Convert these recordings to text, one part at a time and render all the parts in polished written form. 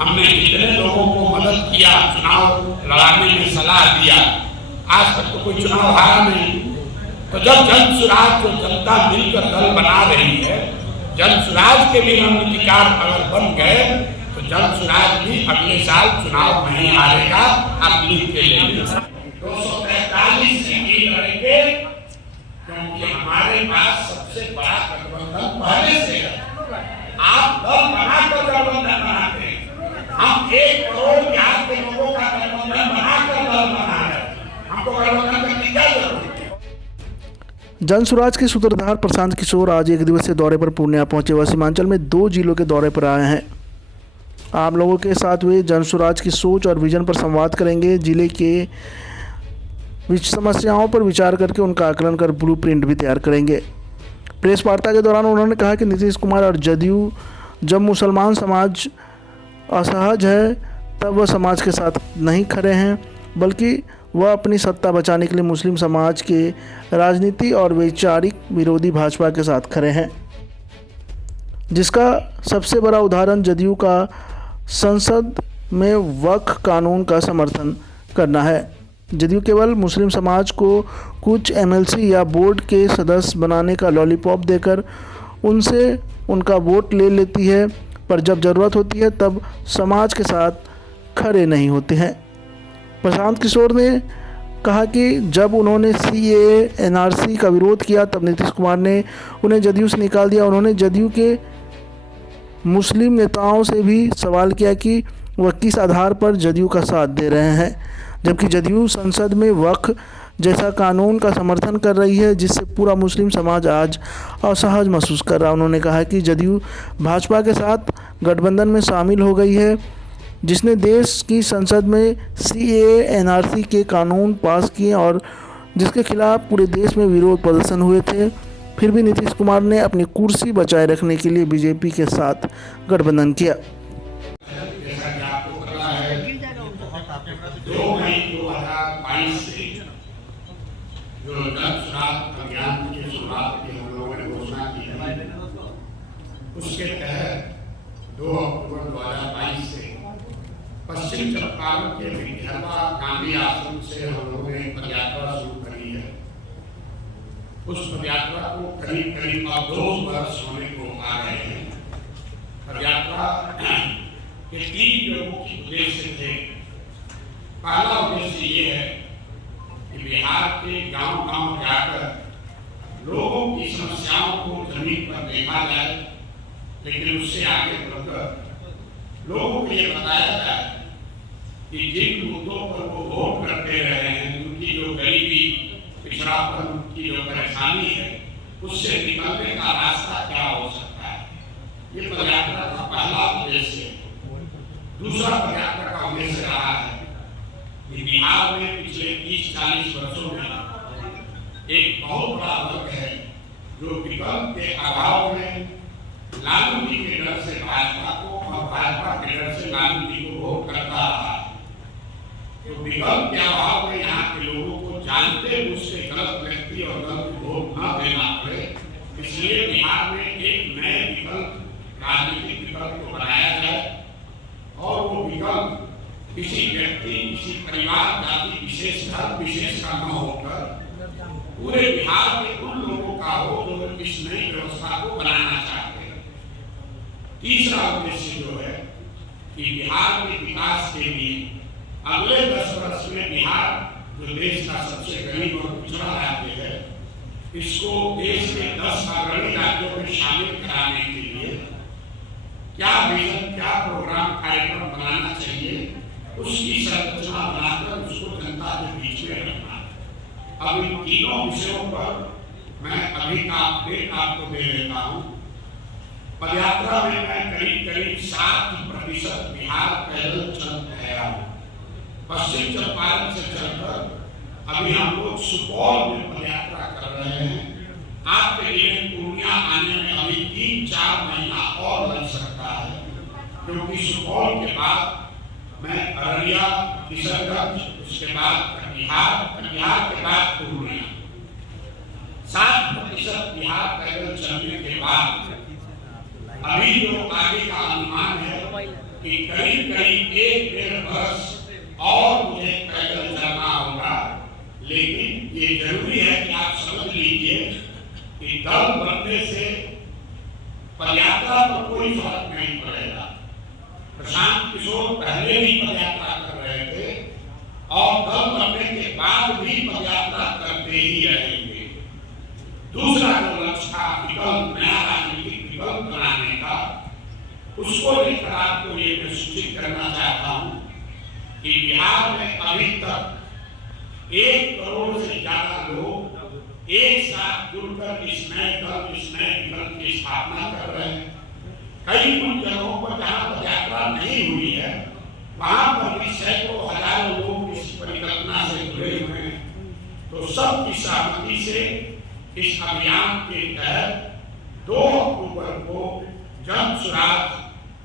हमने जितने लोगों को मदद किया, चुनाव लड़ाने में सलाह दिया, आज तक तो कोई चुनाव हारा नहीं। तो जब जन सुराज जो जनता मिलकर दल बना रही है, जन सुराज के भी रणनीतिकार अगर बन गए तो जन सुराज भी अगले साल चुनाव नहीं हारेगा। आप लिख के लेंगे 243 सीटें लड़ेंगे, क्योंकि हमारे पास सबसे बड़ा गठबंधन पहले से है। आप दल बनाकर गठबंधन बनाते हैं, हम 1 करोड़ बिहार के लोगों का गठबंधन बनाकर दल बना रहे हैं। हमको गठबंधन करने की क्या जरूरत है? जन सुराज के सूत्रधार प्रशांत किशोर आज एक दिवसीय दौरे पर पूर्णिया पहुंचे। वह सीमांचल में 2 जिलों के दौरे पर आए हैं। आम लोगों के साथ वे जन सुराज की सोच और विजन पर संवाद करेंगे। जिले के समस्याओं पर विचार करके उनका आकलन कर ब्लूप्रिंट भी तैयार करेंगे। प्रेस वार्ता के दौरान उन्होंने कहा कि नीतीश कुमार और जदयू जब मुसलमान समाज असहज है तब वह समाज के साथ नहीं खड़े हैं, बल्कि वह अपनी सत्ता बचाने के लिए मुस्लिम समाज के राजनीति और वैचारिक विरोधी भाजपा के साथ खड़े हैं, जिसका सबसे बड़ा उदाहरण जदयू का संसद में वक्फ कानून का समर्थन करना है। जदयू केवल मुस्लिम समाज को कुछ एमएलसी या बोर्ड के सदस्य बनाने का लॉलीपॉप देकर उनसे उनका वोट ले लेती है, पर जब ज़रूरत होती है तब समाज के साथ खड़े नहीं होते हैं। प्रशांत किशोर ने कहा कि जब उन्होंने सीएए एनआरसी का विरोध किया तब नीतीश कुमार ने उन्हें जदयू से निकाल दिया। उन्होंने जदयू के मुस्लिम नेताओं से भी सवाल किया कि वह किस आधार पर जदयू का साथ दे रहे हैं, जबकि जदयू संसद में वक्फ जैसा कानून का समर्थन कर रही है, जिससे पूरा मुस्लिम समाज आज असहज महसूस कर रहा है। उन्होंने कहा कि जदयू भाजपा के साथ गठबंधन में शामिल हो गई है, जिसने देश की संसद में सीएए एनआरसी के कानून पास किए और जिसके खिलाफ पूरे देश में विरोध प्रदर्शन हुए थे। फिर भी नीतीश कुमार ने अपनी कुर्सी बचाए रखने के लिए बीजेपी के साथ गठबंधन किया। 2 मई 2022 से जो जन सुराज अभियान की शुरुआत की हम लोगों ने घोषणा की है, उसके तहत 2 अक्टूबर 2022 से पश्चिम चंपारण के विद्यार्थी गांधी आश्रम से हम लोगों ने पदयात्रा शुरू करी है। उस पदयात्रा को करीब करीब 2 वर्ष होने को आ रहे हैं। पदयात्रा के 3 लोगों के उद्देश्य थे। पहला उद्देश्य ये है कि बिहार के गांव-गांव जाकर लोगों की समस्याओं को जमीन पर देखा जाए, लेकिन उससे आगे बढ़कर लोगों को ये बताया जाए कि जिन मुद्दों पर वो वोट करते रहे हैं, उनकी जो गरीबी, पिछड़ापन, उनकी जो परेशानी है, उससे निकलने का रास्ता क्या हो सकता है। ये पदयात्रा का पहला उद्देश्य है। दूसरा पदयात्रा का उद्देश्य रहा है कि बिहार में पिछले 30-40 वर्षों में एक बहुत बड़ा वर्ग है जो विकल्प के अभाव में लालू जी के डर से भाजपा को और भाजपा के डर से लालू जी को वोट करता रहा। तो विकल्प के अभाव में यहाँ के लोगों को जानते हुए उससे गलत व्यक्ति और गलत वोट न देना पड़े, इसलिए बिहार में एक नए विकल्प, राजनीतिक विकल्प को बनाया जाए और वो विकल्प किसी व्यक्ति, किसी परिवार, जाति विशेष, धर्म विशेष का न होकर पूरे बिहार के उन लोगों का हो जो इस नई व्यवस्था को बनाना चाहते हैं। तीसरा उद्देश्य जो है कि बिहार के विकास के लिए अगले 10 वर्ष में बिहार जो देश का सबसे गरीब और पिछड़ा राज्य है, इसको देश के 10 अग्रणी राज्यों में शामिल कराने के लिए क्या विजन, क्या प्रोग्राम, कार्यक्रम बनाना चाहिए, उसकी संरचना बनाकर उसको जनता के बीच में रखना है। अब इन तीनों विषयों पर मैं अभी का अपडेट आपको दे देता हूँ। पदयात्रा में मैं करीब 7% बिहार पैदल चल आया हूँ। पश्चिम चंपारण से चलकर अभी हम लोग सुपौल में पदयात्रा कर रहे हैं। आपके लिए पूर्णिया आने में अभी 3-4 महीना और लग सकता है, क्योंकि सुपौल के बाद मैं अररिया, किशनगंज, उसके बाद कटिहार के बाद पूर्णिया। 7% बिहार पैदल चलने के बाद अभी जो आगे का अनुमान है कि करीब करीब 1-1.5 वर्ष और मुझे पैदल चलना होगा, लेकिन ये जरूरी है कि आप समझ लीजिए कि दल बनने से पदयात्रा पर कोई फर्क नहीं पड़ेगा। प्रशांत किशोर पहले भी पदयात्रा कर रहे थे और दल बनने के बाद भी पदयात्रा करते ही रहेंगे। दूसरा जो लक्ष्य था विकल्प, नया राजनीतिक विकल्प बनाने का, उसको लेकर आपको ये मैं सूचित करना चाहता हूँ कि बिहार में अभी तक 1 करोड़ से ज्यादा लोग एक साथ जुड़कर इस नए दल, इस नए विकल्प की स्थापना कर रहे हैं। कई उन जगहों पर जहाँ पदयात्रा नहीं हुई है, वहां पर भी सैकड़ों हजारों लोग इस परिकल्पना से जुड़े हुए हैं। तो सबकी सहमति से इस अभियान के तहत 2 अक्टूबर को जन स्वराज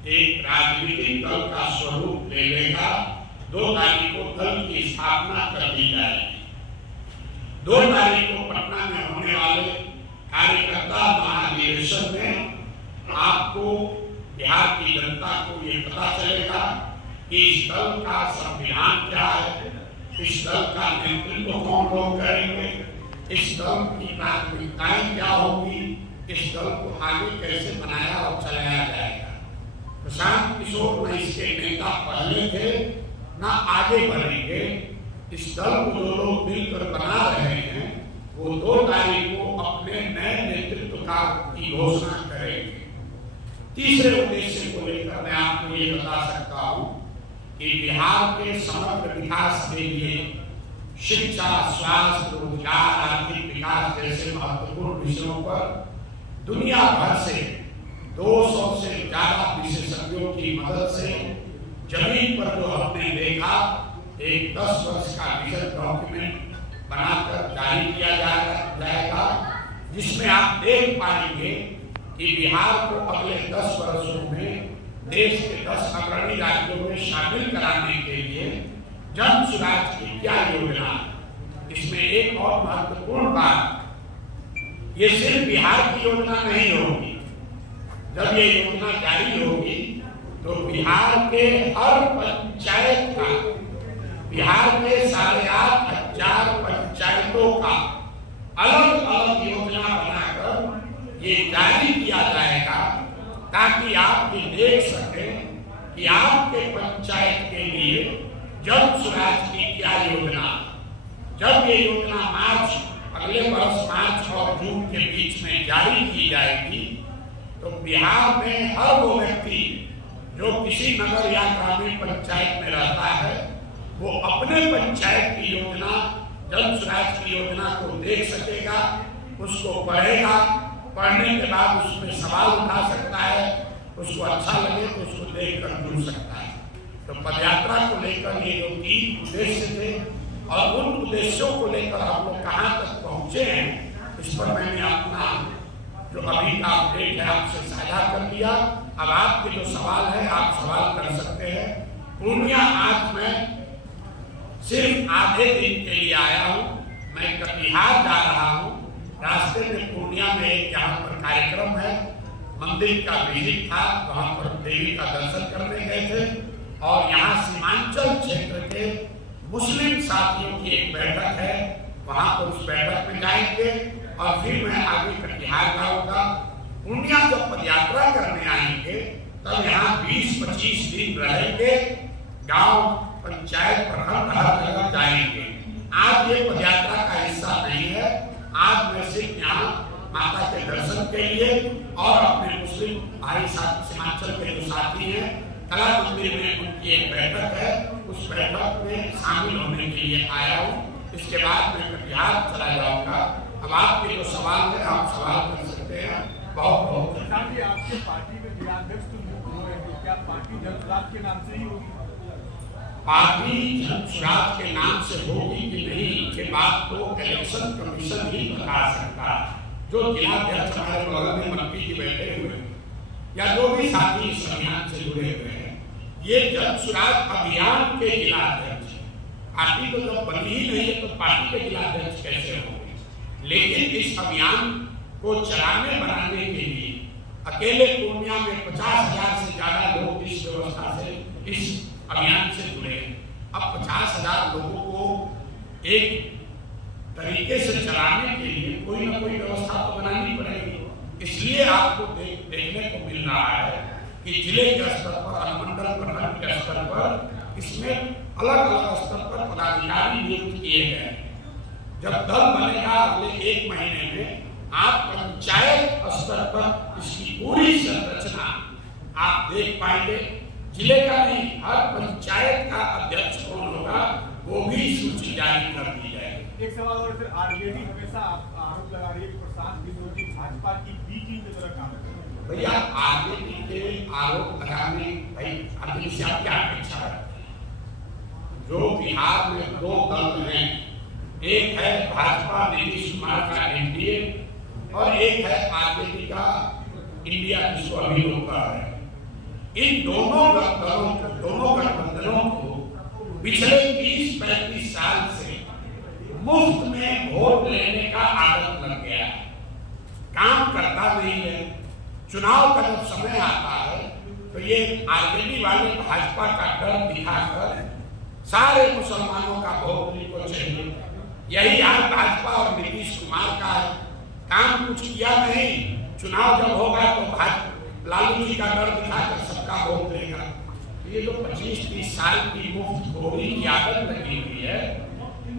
एक राजनीतिक दल का स्वरूप ले लेगा। 2 तारीख को दल की स्थापना कर दी जाएगी। 2 तारीख को पटना में होने वाले कार्यकर्ता महाधिवेशन में आपको, बिहार की जनता को ये पता चलेगा कि इस दल का संविधान क्या है, इस दल का नेतृत्व कौन लोग करेंगे, इस दल की प्राथमिकताएं क्या होगी, इस दल को आगे कैसे बनाया और चलाया जाएगा। प्रशांत किशोर न इसके नेता पहले थे न आगे बढ़ेंगे। इस दल को जो लोग मिलकर बना रहे हैं वो 2 तारीख को अपने नए नेतृत्व की घोषणा करेंगे। तीसरे उद्देश्य को लेकर मैं आपको ये बता सकता हूँ कि बिहार के समग्र विकास के लिए शिक्षा, स्वास्थ्य, रोजगार, आर्थिक विकास जैसे महत्वपूर्ण विषयों पर दुनिया भर से 200 से ज्यादा विशेषज्ञों की मदद से जमीन पर जो हमने देखा, एक 10 वर्ष का विजन डॉक्यूमेंट बनाकर जारी किया जाएगा, जिसमें आप देख पाएंगे कि बिहार को अगले 10 वर्षों में देश के 10 अग्रणी राज्यों में शामिल कराने के लिए जन स्वराज की क्या योजना है। इसमें एक और महत्वपूर्ण बात, ये सिर्फ बिहार की योजना नहीं होगी। जब ये योजना जारी होगी तो बिहार के हर पंचायत का, बिहार के 8,500 पंचायतों का अलग अलग योजना बनाकर ये जारी किया जाएगा, ताकि आप ये देख सकें कि आपके पंचायत के लिए जन स्वराज की क्या योजना। जब ये योजना अगले वर्ष मार्च और जून के बीच में जारी की जाएगी, तो बिहार में हर वो व्यक्ति जो किसी नगर या ग्रामीण पंचायत में रहता है, वो अपने पंचायत की योजना, जन स्वराज की योजना को देख सकेगा, उसको पढ़ेगा, पढ़ने के बाद उसमें सवाल उठा सकता है, उसको अच्छा लगे तो उसको देखकर जुड़ सकता है। तो पदयात्रा को लेकर ये जो 3 उद्देश्य थे और उन उद्देश्यों को लेकर हम लोग कहाँ तक पहुँचे हैं, इस पर मैंने अपना जो अभी का अपडेट है आपसे साझा कर दिया। अब आपके जो सवाल है आप सवाल कर सकते हैं। पूर्णिया आज मैं सिर्फ आधे दिन के लिए आया हूँ। मैं कटिहार जा रहा हूँ। रास्ते में पूर्णिया में एक यहाँ पर कार्यक्रम है, मंदिर का विजिट था, वहाँ पर देवी का दर्शन करने गए थे और यहाँ सीमांचल क्षेत्र के मुस्लिम साथियों की एक बैठक है, वहाँ पर उस बैठक में जाएंगे और फिर मैं आगे कटिहार जाऊंगा। पूर्णिया जब पदयात्रा करने आएंगे तब यहाँ 20-25 दिन रहेंगे, गांव, पंचायत, प्रखंड हर जगह जाएंगे। आज ये पदयात्रा का हिस्सा नहीं है। आज मैं सिर्फ यहाँ माता के दर्शन के लिए और अपने मुस्लिम भाई साथी सीमांचल के जो साथी हैं, कला मंदिर में उनकी एक बैठक है, उस बैठक में शामिल होने के लिए आया हूँ। इसके बाद मैं कटिहार चला जाऊंगा। अब आपके जो सवाल है आप सवाल कर सकते हैं। बहुत बहुत आपके पार्टी में जिलाध्यक्ष तो क्या पार्टी जन स्वराज के नाम से ही होगी? पार्टी जन स्वराज के नाम से होगी कि नहीं के बात तो इलेक्शन कमीशन ही बता सकता है। जो जिलाध्यक्ष हमारे बगल में मंत्री जी बैठे हुए हैं या जो भी साथी इस अभियान से जुड़े हुए हैं, ये जन स्वराज अभियान के जिलाध्यक्ष। पार्टी तो जब बनी ही नहीं है तो पार्टी के जिलाध्यक्ष कैसे होंगे? लेकिन इस अभियान को चलाने बनाने के लिए अकेले पूर्णिया में 50,000 से ज्यादा लोग इस व्यवस्था से, इस अभियान से जुड़े हैं। अब 50,000 लोगों को एक तरीके से चलाने के लिए कोई ना कोई व्यवस्था तो बनानी पड़ेगी। इसलिए आपको देखने को मिल रहा है कि जिले के स्तर पर, अनुमंडल प्रखंड के स्तर पर, इसमें अलग अलग स्तर पर पदाधिकारी नियुक्त किए गए। जब दल बनेगा अगले 1 महीने में, आप पंचायत स्तर पर इसकी पूरी संरचना आप देख पाएंगे। जिले का नहीं, हर पंचायत का अध्यक्ष कौन होगा वो भी सूची जारी कर दी जाएगी। एक सवाल और सर, आरजेडी हमेशा आरोप लगा रही है कि प्रशांत किशोर जी भाजपा की बी टीम की तरह काम कर रहे हैं। भैया आरजेडी के आरोप लगाने भाई अभी से आप क्या अपेक्षा है? जो बिहार में 2 दल हैं, एक है भाजपा नीतीश कुमार का एनडीए और एक है आरजेडी का इंडिया, जिसको अभी लोग कह रहे हैं। इन दोनों दलों को, दोनों गठबंधनों को पिछले 30-35 साल से मुफ्त में वोट लेने का आदत लग गया है। काम करता नहीं है। चुनाव का जब समय आता है तो ये आरजेडी वाले भाजपा का डर दिखाकर सारे मुसलमानों का वोट को चाहिए। यही हाल भाजपा और नीतीश कुमार का है। काम कुछ किया नहीं, चुनाव जब होगा तो लालू जी का डर दिखाकर सबका वोट देगा। ये जो 25-30 साल की मुफ्तखोरी की आदत लगी हुई है,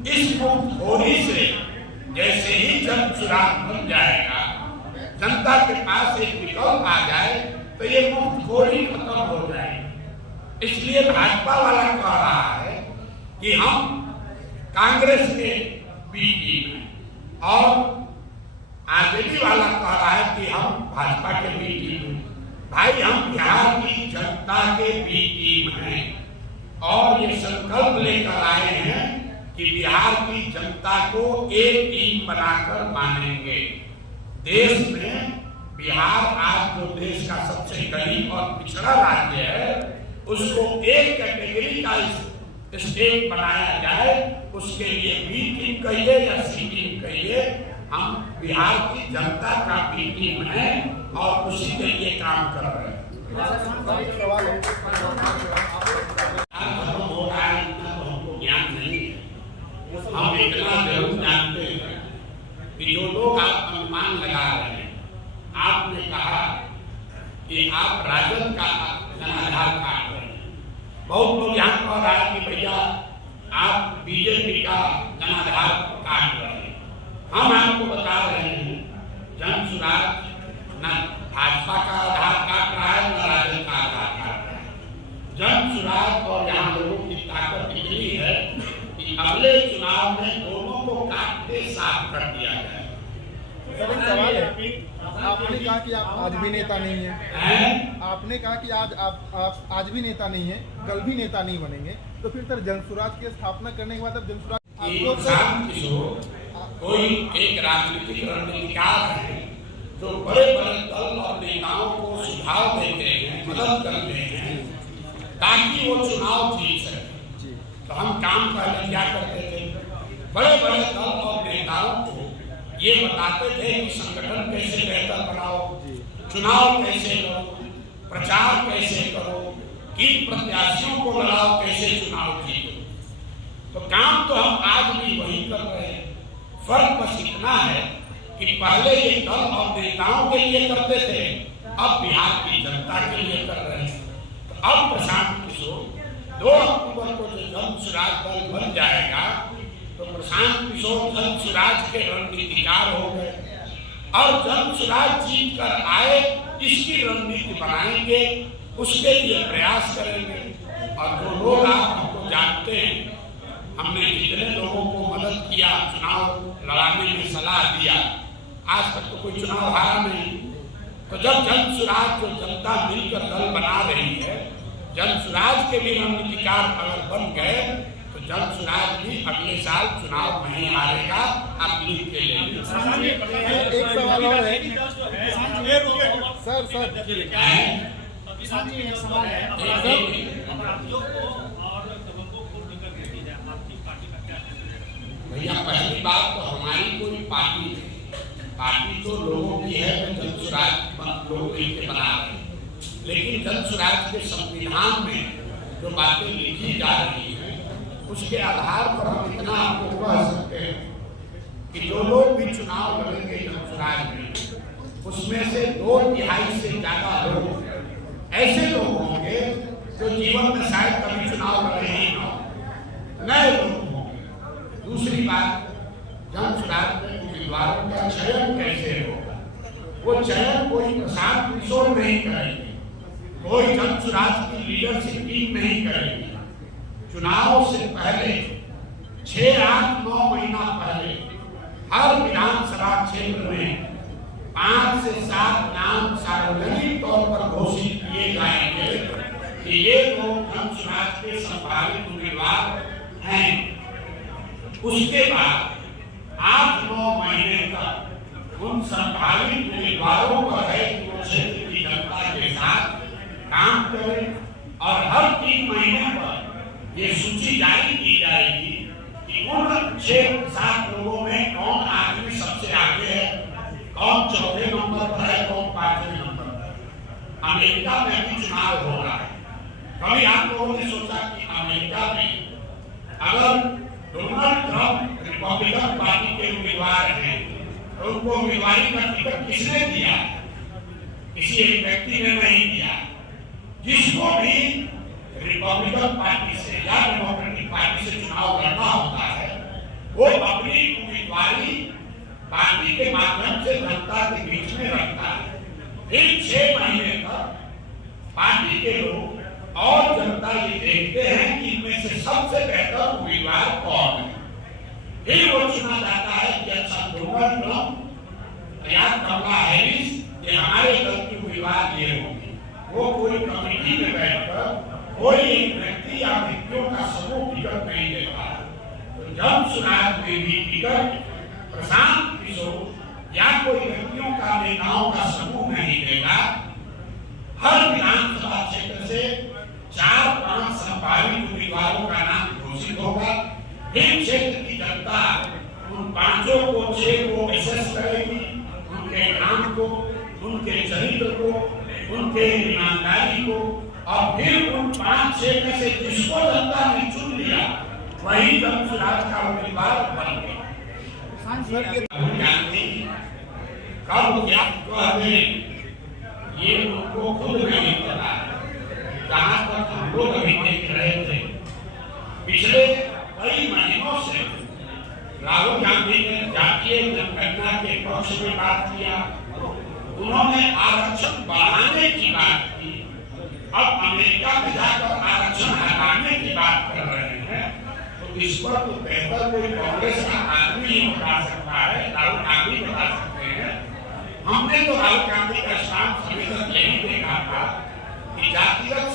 इस मुफ्तखोरी से जैसे ही जन चुनाव बन जाएगा, जनता के पास एक विकल्प आ जाए तो ये मुफ्तखोरी खत्म हो जाएगी। इसलिए भाजपा वाला कह रहा है कि हम कांग्रेस के बी टीम हैं और आरजेडी वाला कह रहा है कि हम भाजपा के बी टीम हैं। भाई हम बिहार की जनता के बी टीम हैं और ये संकल्प लेकर आए हैं कि बिहार की जनता को एक टीम बनाकर मानेंगे। देश में बिहार आज जो देश का सबसे गरीब और पिछड़ा राज्य है, उसको एक कैटेगरी का स्टेट बनाया जाए, उसके लिए बी टीम कहिए या सी टीम कहिए, हम बिहार की जनता का बी टीम है और उसी के लिए काम कर रहे हैं। हमको ज्ञान नहीं है। हम इतना जरूर जानते हैं कि जो लोग आप अनुमान लगा रहे हैं, आपने कहा कि आप राजद का जनाधार काट रहे हैं। बहुत लोग यहाँ कह रहा है कि भैया आप बीजेपी का जनाधार काट रहे हैं। हम आपको बता रहे हैं, जन सुराज न भाजपा का आधार काट रहा है, न राजद का आधार काट रहा है। जन सुराज और यहाँ लोगों की ताकत इतनी है कि अगले चुनाव में दोनों को काटते साफ कर दिया जाए। सर एक सवाल है, आपने कहा कि आप आज भी नेता नहीं है, आपने कहा कि आप आज भी नेता नहीं है, कल भी नेता नहीं बनेंगे, तो फिर सर जनसुराज की स्थापना करने के बाद अब जनसुराज कोई एक राजनीतिक रणनीतिकार है जो बड़े बड़े दल और नेताओं को सुझाव देते हैं, मदद करते हैं ताकि वो चुनाव जीत सके। तो हम काम पहले क्या करते थे, बड़े बड़े दल और नेताओं को ये बताते थे कि संगठन कैसे बेहतर बनाओ, चुनाव कैसे लड़ो, प्रचार कैसे करो, किन प्रत्याशियों को लड़ाओ, कैसे चुनाव जीतो। तो काम तो हम आज भी वही कर रहे हैं। फर्क बस इतना है कि पहले ये दल और नेताओं के लिए करते थे, अब बिहार की जनता के लिए कर रहे हैं। तो अब प्रशांत किशोर 2 अक्टूबर को जो जन सुराज दल बन जाएगा, तो प्रशांत किशोर जन सुराज के रणनीतिकार हो गए और जन सुराज जीत कर आए, इसकी रणनीति बनाएंगे, उसके लिए प्रयास करेंगे। और जो लोग आप हमको जानते हैं, हमने जितने लोगों को मदद किया, चुनाव लड़ाने में सलाह दिया, आज तक तो कोई चुनाव हारा नहीं। तो जब जन सुराज जो जनता मिलकर दल बना रही है, जन सुराज के भी रणनीतिकार अगर बन गए तो जन सुराज भी अगले साल चुनाव नहीं हारेगा। आप लिख के ले लीजिए। एक सवाल और है भैया, पहली बात तो हमारी कोई पार्टी नहीं, पार्टी तो लोगों की है, तो जन सुराज लोग मिलकर जन स्वराज के संविधान में जो बातें लिखी जा रही हैं उसके आधार पर हम इतना आपको कह सकते हैं कि जो लोग भी चुनाव लड़ेंगे जन स्वराज में उसमें से 2/3 से ज्यादा लोग ऐसे लोग होंगे जो जीवन में शायद कभी चुनाव लड़े ही न हो, नए लोग होंगे। दूसरी बात, जन स्वराज में उम्मीदवारों का चयन कैसे होगा? वो चयन कोई प्रशांत किशोर नहीं करेंगे, कोई जन स्वराज की लीडरशिप टीम नहीं करेगी। चुनाव से पहले 6, 8, 9 महीना पहले हर विधानसभा क्षेत्र में 5 से 7 नाम सार्वजनिक तौर पर घोषित किए जाएंगे कि ये लोग जन स्वराज के संभावित उम्मीदवार हैं। उसके बाद 8-9 महीने तक उन संभावित उम्मीदवारों पर है कि वो क्षेत्र की जनता के साथ काम करें और हर 3 महीने पर ये सूची जारी की जाएगी कि उन 6-7 लोगों में कौन आदमी सबसे आगे है, कौन चौथे नंबर पर है, कौन 5वें नंबर पर। अमेरिका में भी चुनाव हो रहा है। कभी आप लोगों ने सोचा कि अमेरिका में अगर डोनाल्ड ट्रंप रिपब्लिकन पार्टी के उम्मीदवार हैं तो उनको उम्मीदवारी का टिकट किसने दिया? किसी एक व्यक्ति ने नहीं दिया। जिसको भी रिपब्लिकन पार्टी से या डेमोक्रेटिक पार्टी से चुनाव लड़ना होता है वो अपनी उम्मीदवारी पार्टी के माध्यम से जनता के बीच में रखता है। फिर 6 महीने तक पार्टी के लोग और जनता ये देखते हैं कि इनमें से सबसे बेहतर उम्मीदवार कौन है। फिर वो चुना जाता है कि अच्छा डोनाल्ड ट्रंप या कमला हैरिस ये हमारे दल के उम्मीदवार ये होंगे। वो कोई कमेटी में बैठकर कोई एक व्यक्ति या व्यक्तियों का समूह टिकट नहीं देता। तो जन स्वराज में भी टिकट प्रशांत किशोर या कोई व्यक्तियों का नेताओं का समूह नहीं देगा। हर विधानसभा क्षेत्र से 4-5 संभावित उम्मीदवारों का नाम घोषित होगा। फिर क्षेत्र की जनता उन 5 को 6 को एसेस करेगी, उनके नाम को, उनके चरित्र को, उनके ईमानदारी को, और फिर उन 5-6 में से जिसको जनता ने चुन लिया वही जन स्वराज का उम्मीदवार बन गया। कब क्या ये उनको खुद नहीं पता। जहाँ तक हम लोग अभी देख रहे थे पिछले कई महीनों से राहुल गांधी ने जातीय जनगणना के पक्ष में बात किया, उन्होंने आरक्षण बढ़ाने की बात की। अब अमेरिका में जाकर आरक्षण हटाने की बात कर रहे हैं तो इस पर तो बेहतर कोई कांग्रेस का आदमी ही बता सकता है, राहुल गांधी बता सकते हैं। हमने तो राहुल गांधी का स्टांस अभी तक यही देखा था कि जातिगत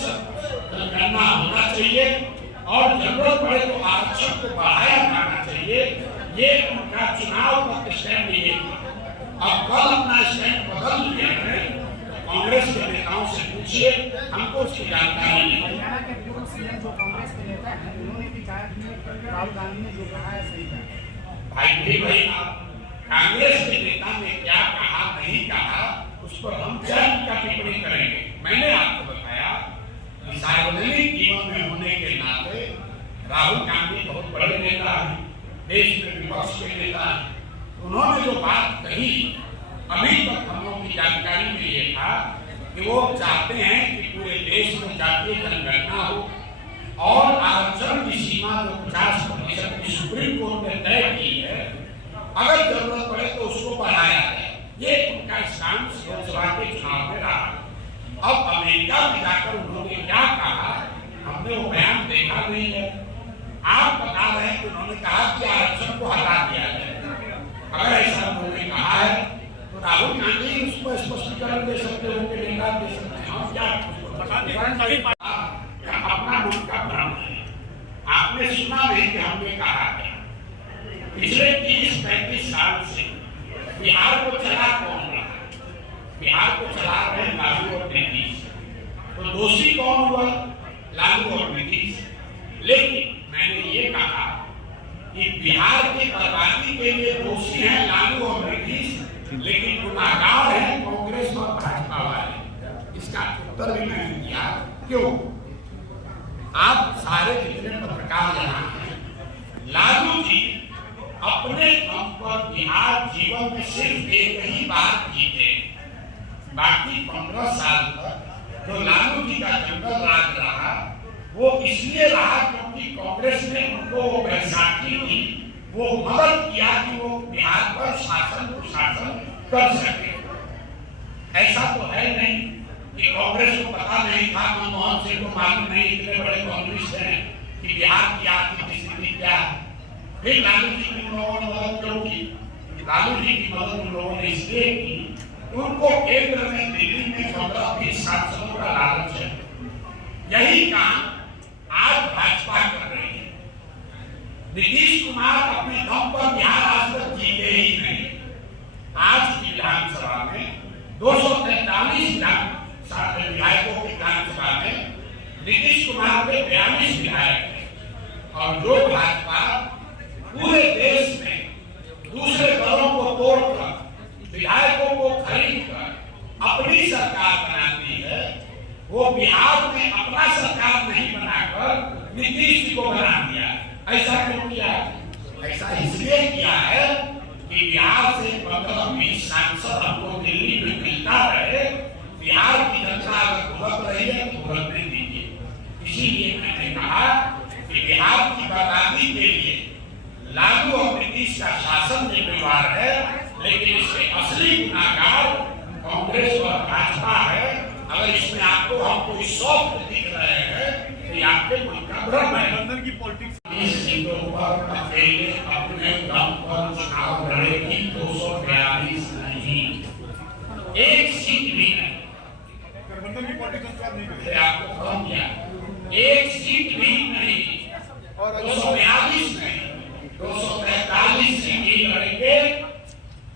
जनगणना होना चाहिए और जरूरत पड़े तो आरक्षण को बढ़ाया जाना चाहिए। ये उनका चुनाव का स्टैंड ये था। अब कल अपना स्टैंड बदल लिया है। कांग्रेस के नेताओं से पूछिए, हमको उसकी जानकारी नहीं। हरियाणा के पूर्व सीएम जो कांग्रेस के नेता हैं उन्होंने भी कहा कि राहुल गांधी ने जो कहा है सही कहा। भाई कांग्रेस के नेता ने क्या कहा नहीं कहा उस पर हम क्या टिप्पणी करेंगे। मैंने आपको बताया कि सार्वजनिक जीवन में होने के नाते राहुल गांधी बहुत बड़े नेता हैं, देश में विपक्ष के नेता हैं। उन्होंने जो बात कही अभी तक हम लोग की जानकारी में ये था कि वो चाहते हैं कि पूरे देश में जातीय जनगणना हो और आरक्षण की सीमा जो 50% की सुप्रीम कोर्ट ने तय की है, अगर जरूरत पड़े तो उसको बढ़ाया जाए। ये उनका स्टांस लोकसभा के चुनाव में रहा। अब अमेरिका में जाकर उन्होंने क्या कहा हमने वो बयान देखा नहीं है। आप बता रहे हैं कि उन्होंने कहा कि आरक्षण को हटा दिया जाए। अगर ऐसा उन्होंने कहा है तो राहुल गांधी उसको स्पष्टीकरण दे सकते हो, नेता दे सकते हैं। हम क्या अपना मन का भ्रम है। आपने सुना नहीं कि हमने कहा है पिछले 30-35 साल से बिहार को चला कौन रहा? बिहार को चला रहे लालू और नीतीश। तो दोषी कौन हुआ? लालू और नीतीश। लेकिन मैंने ये कहा कि बिहार की बर्बादी के लिए दोषी हैं लालू और नीतीश, लेकिन गुनाहगार हैं कांग्रेस और भाजपा वाले। इसका उत्तर भी मैंने दिया। क्यों? आप सारे जितने पत्रकार यहाँ हैं, लालू जी अपने दम पर बिहार जीवन में सिर्फ एक ही बार जीते, बाकी 15 साल तक जो लालू जी का जंगल राज रहा वो इसलिए रहा क्योंकि कांग्रेस ने उनको वो बैसाखी की, वो मदद किया कि वो बिहार पर शासन कुशासन कर सके। ऐसा तो है नहीं कि कांग्रेस को पता नहीं था, मनमोहन सिंह को मालूम नहीं, इतने बड़े कांग्रेस हैं कि बिहार की आर्थिक स्थिति क्या है। फिर लालू जी की लोगों ने मदद क्यों की? लालू जी की मदद उन लोगों ने इसलिए की, उनको केंद्र में दिल्ली में 15-20 सांसदों का लालच है। यही काम आज भाजपा कर रही है। नीतीश कुमार अपने दम पर बिहार आज तक जीते ही नहीं। आज की विधानसभा में 243 विधायकों की विधानसभा में नीतीश कुमार के 42 विधायक हैं और जो भाजपा पूरे देश में दूसरे दलों को तोड़कर विधायकों को खरीद कर अपनी सरकार बनाती है, वो बिहार में अपना सरकार नहीं बनाकर नीतीश जी को बना दिया। ऐसा क्यों किया? ऐसा इसलिए किया है कि बिहार से 15-20 सांसद हमको दिल्ली में मिलता रहे, बिहार की जनता अगर भुगत रही है तो भुगतने दीजिए। इसीलिए मैंने कहा कि बिहार की बर्बादी के लिए लालू और नीतीश का शासन जिम्मेवार है, लेकिन इसके असली गुनाहगार कांग्रेस और भाजपा है। अगर इसमें आपको हम कोई सॉफ्ट दिख रहे हैं तो ये आपके मन का भ्रम है। लंदन की पॉलिटिक्स इस सीटों पर अकेले अपने दम पर चुनाव लड़ेगी 242 नहीं, एक सीट भी नहीं। गठबंधन की पॉलिटिक्स नहीं मैंने आपको कहा किया, एक सीट भी नहीं और 242 नहीं, 243 सीट ही लड़ेंगे,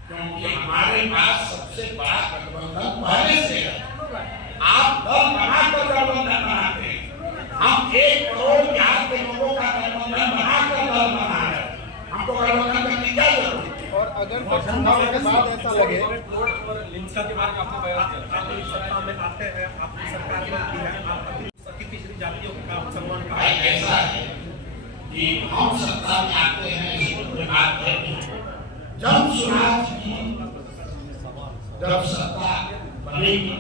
क्योंकि हमारे पास सबसे बड़ा गठबंधन पहले से है। आप दल बनाकर गठबंधन बनाते हैं, हम 1 करोड़ बिहार के लोगों का गठबंधन बनाकर दल बना है। हमको गठबंधन करने की क्या जरूरत है? और अगर चुनाव के बाद ऐसा लगे लिंचा के बारे में आपने बयान किया, आप इस सत्ता में आते हैं, आपकी सरकार बनती है, आप सबकी पिछड़ी जातियों का सम्मान भाई ऐसा है कि हम सत्ता में आते हैं, इसको कोई बात कहते हैं। जब स्वराज की जब सत्ता बनेगी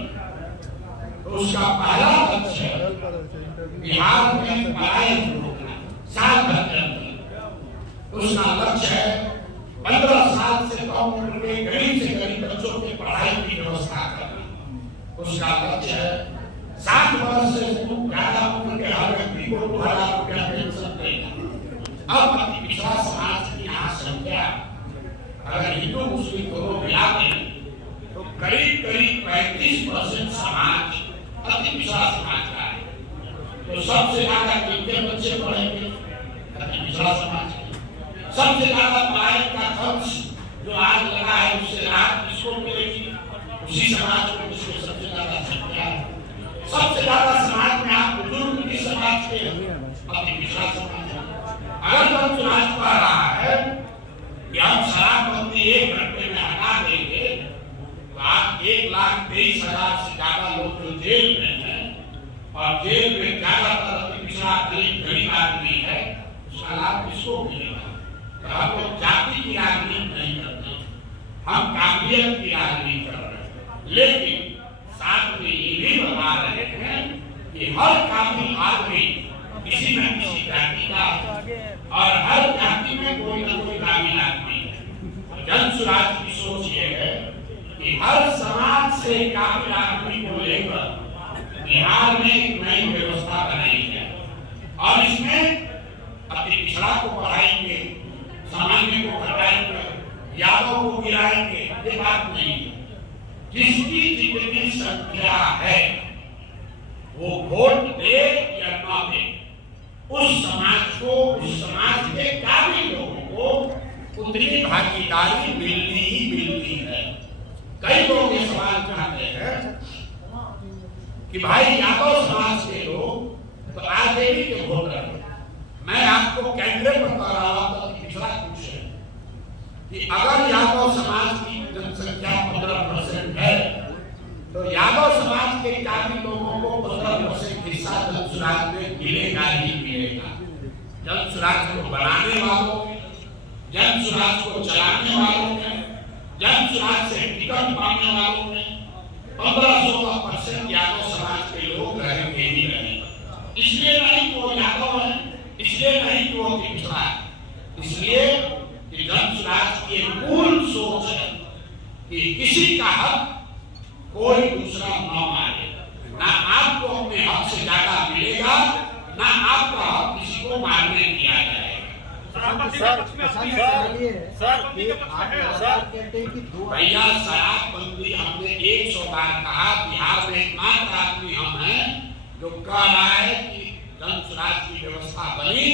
तो उसका पहला लक्ष्य बिहार में पढ़ाई रोकना, साल भर के अंदर उसका लक्ष्य है 15 साल से कम उम्र के गरीब से गरीब बच्चों की पढ़ाई की व्यवस्था करना। उसका लक्ष्य है 60 वर्ष से ज्यादा उम्र के हर व्यक्ति को 2000 रुपया पेंशन देना। अब अति पिछड़ा समाज की यहाँ संख्या अगर हिंदू मुस्लिम दोनों मिला दें तो करीब 35% समाज अति पिछड़ा समाज का है। तो सबसे ज्यादा कितने बच्चे पढ़ेंगे? अति पिछड़ा समाज के। सबसे ज्यादा पढ़ाई का खर्च जो आज लगा है उससे राहत किसको मिलेगी? उसी समाज को, जिसको सबसे ज्यादा संख्या है। सबसे ज्यादा समाज में आप बुजुर्ग की समाज के अति पिछड़ा समाज है। अगर हम चुनाव पा रहा है कि हम शराबबंदी 1 घंटे में हटा देंगे तो आप 1,23,000 से ज्यादा लोग जो जेल में हैं और जेल में ज्यादातर अति पिछड़ा गरीब आदमी है, उसका लाभ किसको मिलेगा? तो हम लोग जाति की राजनीति नहीं करते, हम काबिलियत की राजनीति कर रहे हैं। लेकिन साथ में ये भी बता रहे हैं कि हर काबिल आदमी किसी न किसी जाति का और हर जाति में कोई न कोई काबिल आदमी है। जन स्वराज की सोच ये है कि हर समाज से काबिल आदमी को लेकर बिहार में एक नई व्यवस्था बनाई है और इसमें अति पिछड़ा को बढ़ाएंगे, सामान्य को घटाएंगे, यादव को गिराएंगे, ये बात नहीं है। जिसकी जितनी संख्या है वो वोट दे या ना दे, उस समाज को, उस समाज के काबिल लोगों को उतनी भागीदारी मिलनी ही मिलती है। कई लोग ये सवाल करते हैं कि भाई यादव समाज के लोग तो आरजेडी के वोटर हैं। मैं आपको केंद्र बता रहा हूं पिछड़ा कुछ है कि अगर यादव समाज की जनसंख्या 15% है तो यादव समाज के काफी लोगों को 15% हिस्सा जन सुराज में मिलेगा ही मिलेगा। जन सुराज को बनाने वालों में, जन सुराज को चलाने वालों में, जन सुराज से टिकट पाने वालों में 15-16% यादव समाज के लोग रहेंगे ही रहेंगे। इसलिए नहीं कि वो यादव है, इसलिए नहीं कि वो पिछड़ा है, इसलिए कि जन सुराज की मूल सोच है कि किसी का हक कोई दूसरा न मारे, ना आपको अपने हक से ज्यादा मिलेगा, ना आपका हक किसी को मारने दिया जाएगा। भैया शराबबंदी हमने 100 बार कहा, बिहार में एकमात्र आदमी हम हैं जो कह रहा है कि जन सुराज की व्यवस्था बनी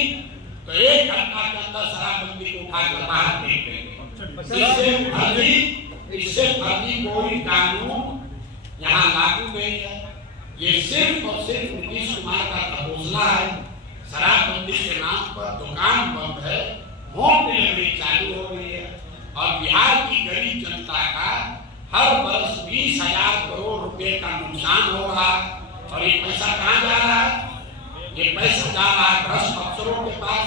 तो 1 घंटा के अंदर शराबबंदी को उठाकर बाहर फेंक देंगे। इससे फर्जी कोई कानून यहाँ लागू नहीं है। ये सिर्फ और सिर्फ नीतीश कुमार का तपोसला है। शराबबंदी के नाम पर दुकान बंद है, होम डिलीवरी चालू हो रही है और बिहार की गरीब जनता का हर वर्ष 20,000 करोड़ रुपए का नुकसान हो रहा है। और ये पैसा कहाँ जा रहा है? ये पैसा जा रहा है भ्रष्ट अफसरों के पास,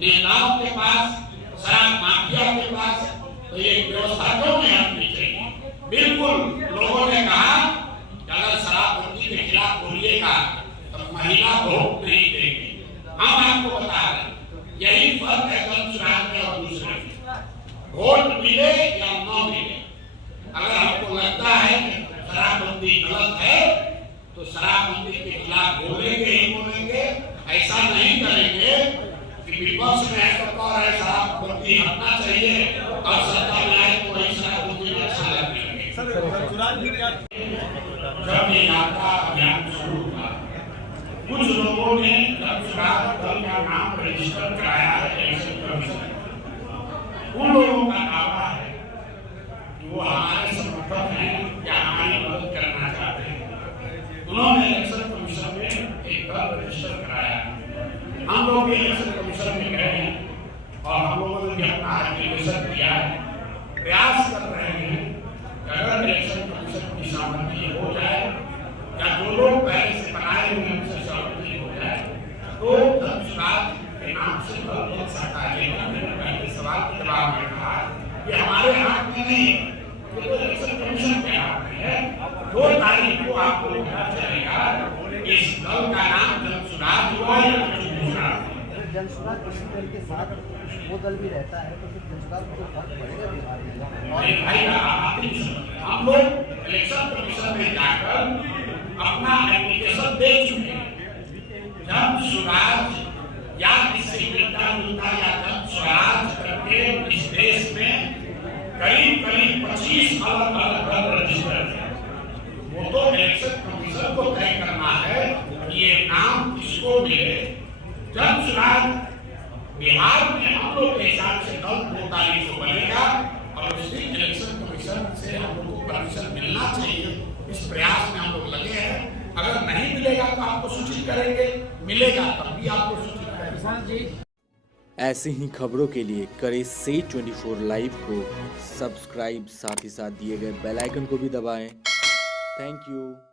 नेताओं के पास, शराब माफिया के पास। तो ये व्यवस्था क्यों नहीं हटनी चाहिए? बिल्कुल लोगों ने कहा कि अगर शराबबंदी के खिलाफ बोलिएगा तो महिला वोट नहीं देगी। हम आपको बता रहे हैं यही फर्क है जन सुराज में और दूसरे में। वोट मिले या न मिले, अगर हमको लगता है कि शराबबंदी गलत है तो शराबबंदी के खिलाफ बोलेंगे ही बोलेंगे। ऐसा नहीं करेंगे कि विपक्ष में है तो कह रहे शराबबंदी हटना चाहिए और सत्ता में आए तो वही शराबबंदी अच्छा लगने लगे। जब ये यात्रा अभियान शुरू हुआ, कुछ लोगों ने जन सुराज दल का नाम रजिस्टर कराया है इलेक्शन कमीशन। उन लोगों का दावा है कि वो हमारे समर्थक हैं या हमारी मदद करना चाहते हैं। उन्होंने इलेक्शन कमीशन में एक दल रजिस्टर कराया। हम लोग भी इलेक्शन कमीशन में गए हैं और हम लोगों ने भी अपना एप्लीकेशन दिया है। प्रयास कर रहे हैं कि अगर इलेक्शन कमीशन की सहमति हो जाए या जो लोग पहले से बनाए हुए उनसे सहमति हो जाए तो जन सुराज के नाम से दल बन सकता है। पहले सवाल के जवाब में कहा कि हमारे हाथ में नहीं, तो इलेक्शन कमीशन के हाथ में है। 2 तारीख को आपको पता चलेगा इस दल का नाम जन सुराज हुआ या दूसरा। जन सुराज किसी दल के साथ वो दल भी रहता है तो फिर जन सुराज को फर्क पड़ेगा बिहार में। और भाई हम लोग इलेक्शन कमीशन में जाकर अपना एप्लीकेशन दे चुके हैं। जन सुराज या इससे मिलता जुलता या जन स्वराज करके इस देश में करीब 25 अलग-अलग दल रजिस्टर है। वो तो इलेक्शन कमीशन को तय करना है कि ये नाम किसको मिले। जन सुराज बिहार में हम लोग के हिसाब से दल 2 तारीख को बनेगा और उस दिन इलेक्शन कमीशन से हम लोग को परमिशन मिलना चाहिए। इस प्रयास में हम लोग लगे हैं। अगर नहीं मिलेगा तो आपको सूचित करेंगे, मिलेगा तब भी आपको सूचित करेंगे। ऐसी ही खबरों के लिए करें से 24 लाइव को सब्सक्राइब, साथ ही साथ दिए गए बेल आइकन को भी दबाएं। Thank you.